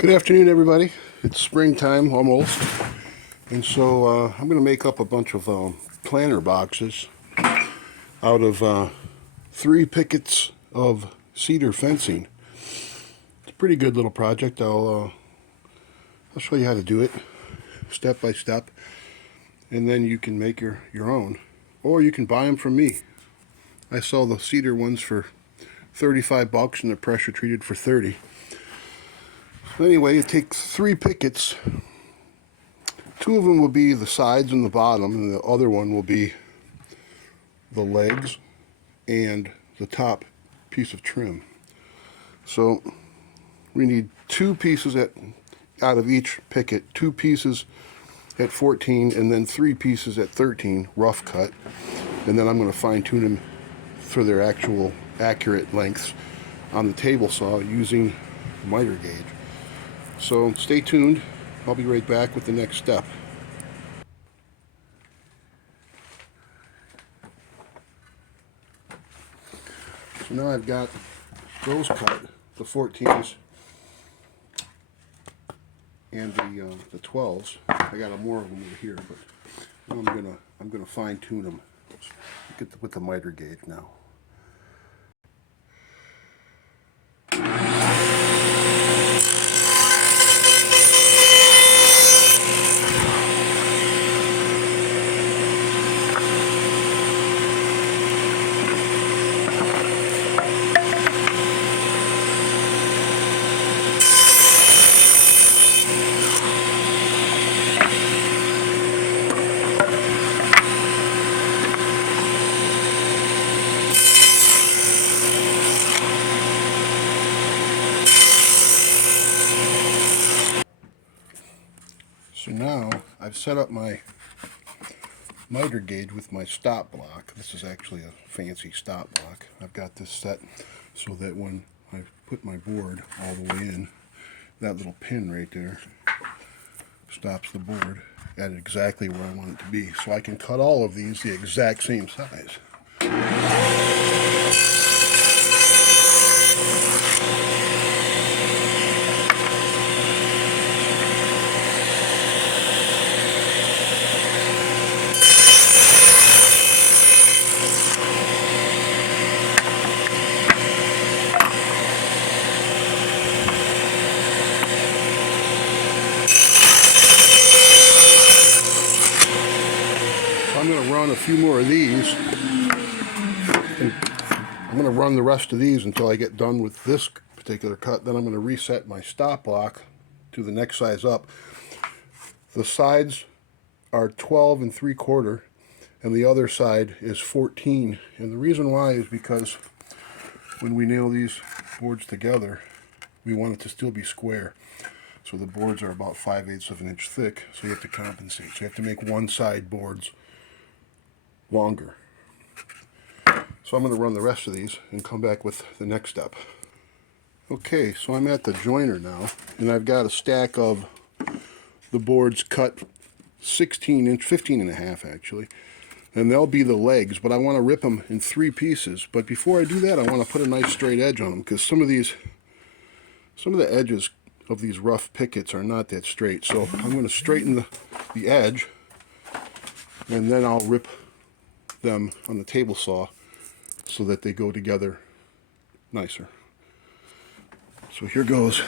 Good afternoon, everybody. It's springtime almost, and so I'm going to make up a bunch of planter boxes out of 3 pickets of cedar fencing. It's a pretty good little project. I'll show you how to do it step by step, and then you can make your own, or you can buy them from me. I sell the cedar ones for $35 and they're pressure treated for $30. Anyway, it takes 3 pickets. 2 of them will be the sides and the bottom, and the other one will be the legs and the top piece of trim. So we need 2 pieces out of each picket, 2 pieces at 14, and then 3 pieces at 13, rough cut. And then I'm going to fine tune them for their actual accurate lengths on the table saw using miter gauge. So stay tuned. I'll be right back with the next step. So now I've got those cut, the 14s and the 12s. I got more of them over here, but I'm gonna fine tune them. Get with the miter gauge now. So now I've set up my miter gauge with my stop block. This is actually a fancy stop block. I've got this set so that when I put my board all the way in, that little pin right there stops the board at exactly where I want it to be. So I can cut all of these the exact same size. I'm going to run a few more of these, and I'm going to run the rest of these until I get done with this particular cut. Then I'm going to reset my stop block to the next size up. The sides are 12 3/4 and the other side is 14, and the reason why is because when we nail these boards together, we want it to still be square. So the boards are about 5/8 of an inch thick, so you have to compensate. So you have to make one side boards longer. So I'm going to run the rest of these and come back with the next step. Okay, so I'm at the joiner now, and I've got a stack of the boards cut 15 and a half actually, and they'll be the legs, but I want to rip them in 3 pieces. But before I do that, I want to put a nice straight edge on them, because some of the edges of these rough pickets are not that straight. So I'm going to straighten the edge, and then I'll rip them on the table saw so that they go together nicer. So here goes.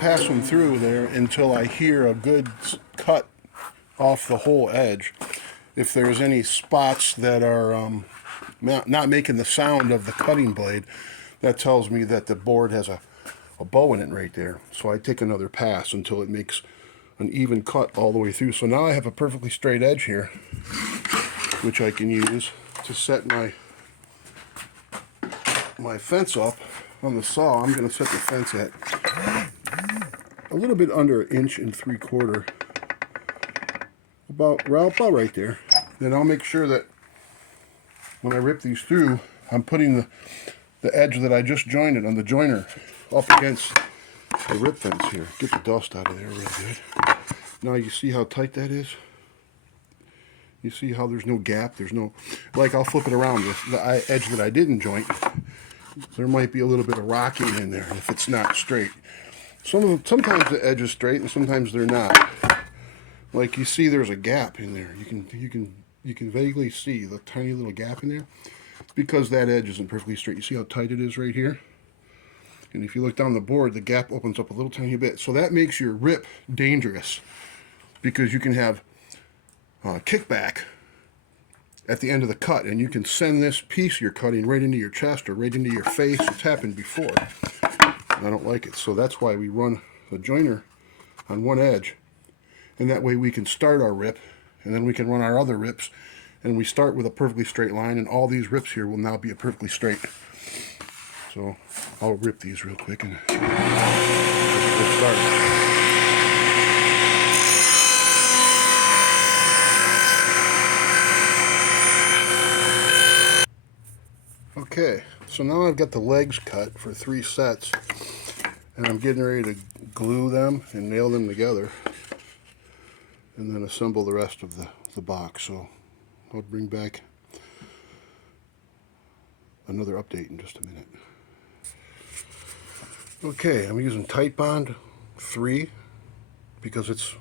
Pass them through there until I hear a good cut off the whole edge. If there's any spots that are not making the sound of the cutting blade, that tells me that the board has a bow in it right there. So I take another pass until it makes an even cut all the way through. So now I have a perfectly straight edge here, which I can use to set my fence up on the saw. I'm going to set the fence at a little bit under 1.75 inches, about right there. Then I'll make sure that when I rip these through, I'm putting the edge that I just jointed on the joiner up against the rip fence here. Get the dust out of there real good. Now you see how tight that is? You see how there's no gap? There's no, like, I'll flip it around. The edge that I didn't joint, there might be a little bit of rocking in there if it's not straight. Sometimes the edge is straight and sometimes they're not. Like, you see there's a gap in there. You can vaguely see the tiny little gap in there. It's because that edge isn't perfectly straight. You see how tight it is right here? And if you look down the board, the gap opens up a little tiny bit. So that makes your rip dangerous, because you can have kickback at the end of the cut, and you can send this piece you're cutting right into your chest or right into your face. It's happened before. I don't like it. So that's why we run the joiner on one edge, and that way we can start our rip, and then we can run our other rips, and we start with a perfectly straight line, and all these rips here will now be a perfectly straight. So I'll rip these real quick and get started. Okay, so now I've got the legs cut for 3 sets, and I'm getting ready to glue them and nail them together, and then assemble the rest of the box. So I'll bring back another update in just a minute. Okay, I'm using Tight Bond 3 because it's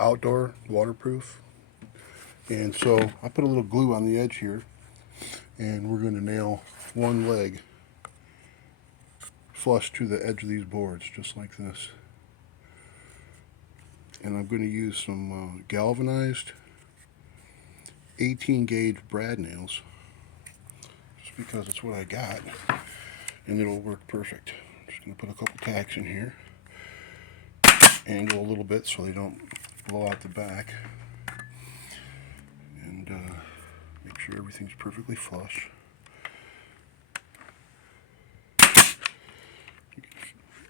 outdoor, waterproof, and so I put a little glue on the edge here, and we're going to nail one leg flush to the edge of these boards, just like this. And I'm going to use some galvanized 18 gauge brad nails, just because it's what I got, and it'll work perfect. I'm just going to put a couple tacks in here, angle a little bit so they don't blow out the back, and make sure everything's perfectly flush.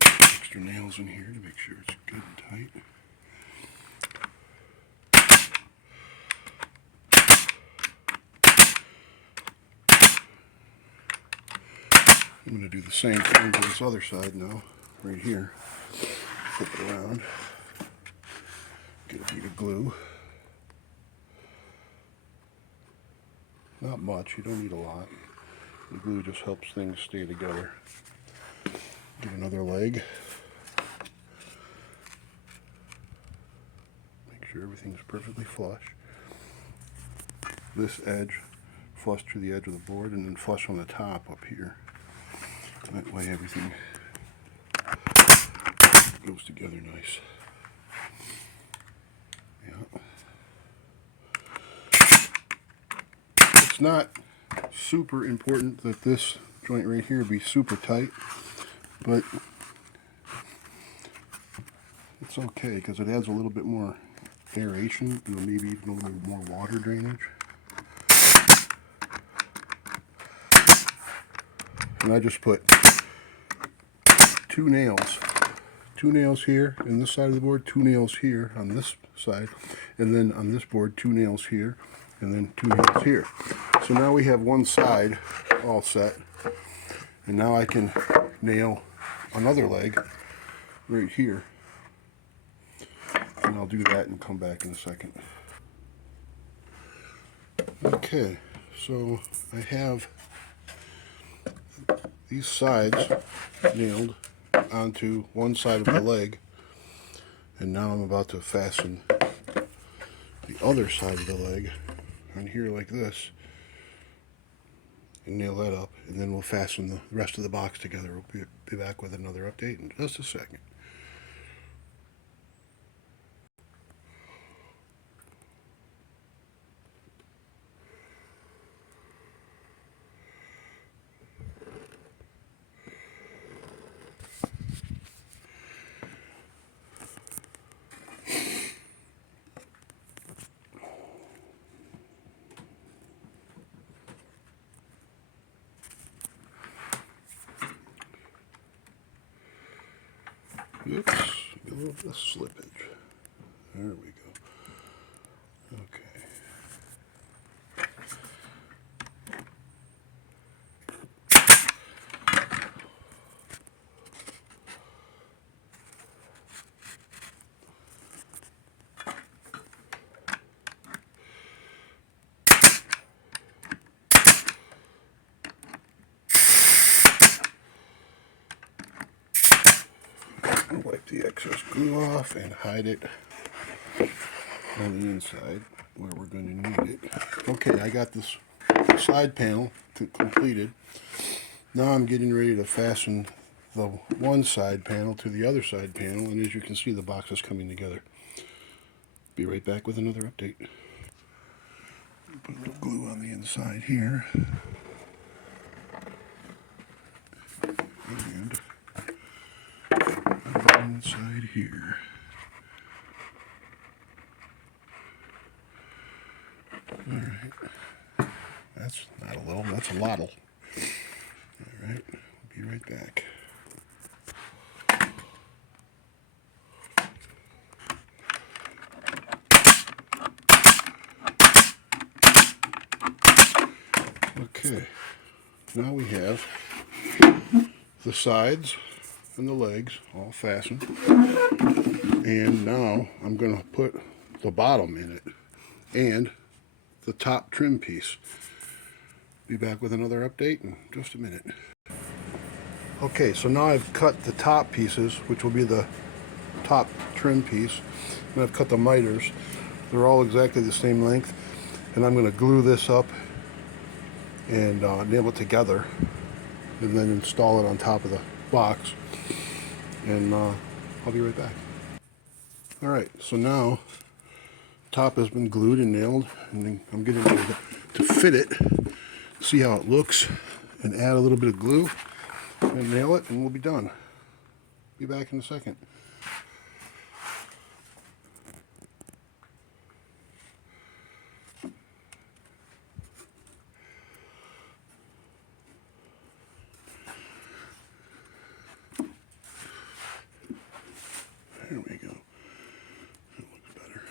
Extra nails in here to make sure it's good and tight. I'm going to do the same thing to this other side now, right here. Flip it around, get a bead of glue. Not much, you don't need a lot. The glue just helps things stay together. Get another leg. Make sure everything's perfectly flush. This edge flush to the edge of the board, and then flush on the top up here. That way everything goes together nice. Yeah. It's not super important that this joint right here be super tight, but it's okay because it adds a little bit more aeration, maybe even a little bit more water drainage. And I just put 2 nails here in this side of the board, 2 nails here on this side, and then on this board 2 nails here, and then 2 nails here. So now we have one side all set, and now I can nail another leg right here, and I'll do that and come back in a second. Okay, so I have these sides nailed onto one side of the leg, and now I'm about to fasten the other side of the leg on here like this and nail that up, and then we'll fasten the rest of the box together. We'll be back with another update in just a second. Oops, a little bit of slippage. There we go. Okay. I'll wipe the excess glue off and hide it on the inside where we're going to need it. Okay, I got this side panel completed. Now I'm getting ready to fasten the one side panel to the other side panel, and as you can see, the box is coming together. Be right back with another update. Put a little glue on the inside here. And on the inside here. Alright. That's not a little, that's a lottle. Alright, we'll be right back. Okay, now we have the sides and the legs all fastened, and now I'm going to put the bottom in it and the top trim piece. Be back with another update in just a minute. Okay, so now I've cut the top pieces, which will be the top trim piece, and I've cut the miters. They're all exactly the same length, and I'm going to glue this up and nail it together, and then install it on top of the box, and I'll be right back. Alright, so now top has been glued and nailed, and then I'm getting ready to fit it, see how it looks, and add a little bit of glue and nail it, and we'll be done. Be back in a second. There we go. That looks better.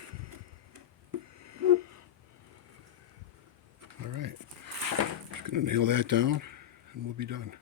All right. Just going to nail that down, and we'll be done.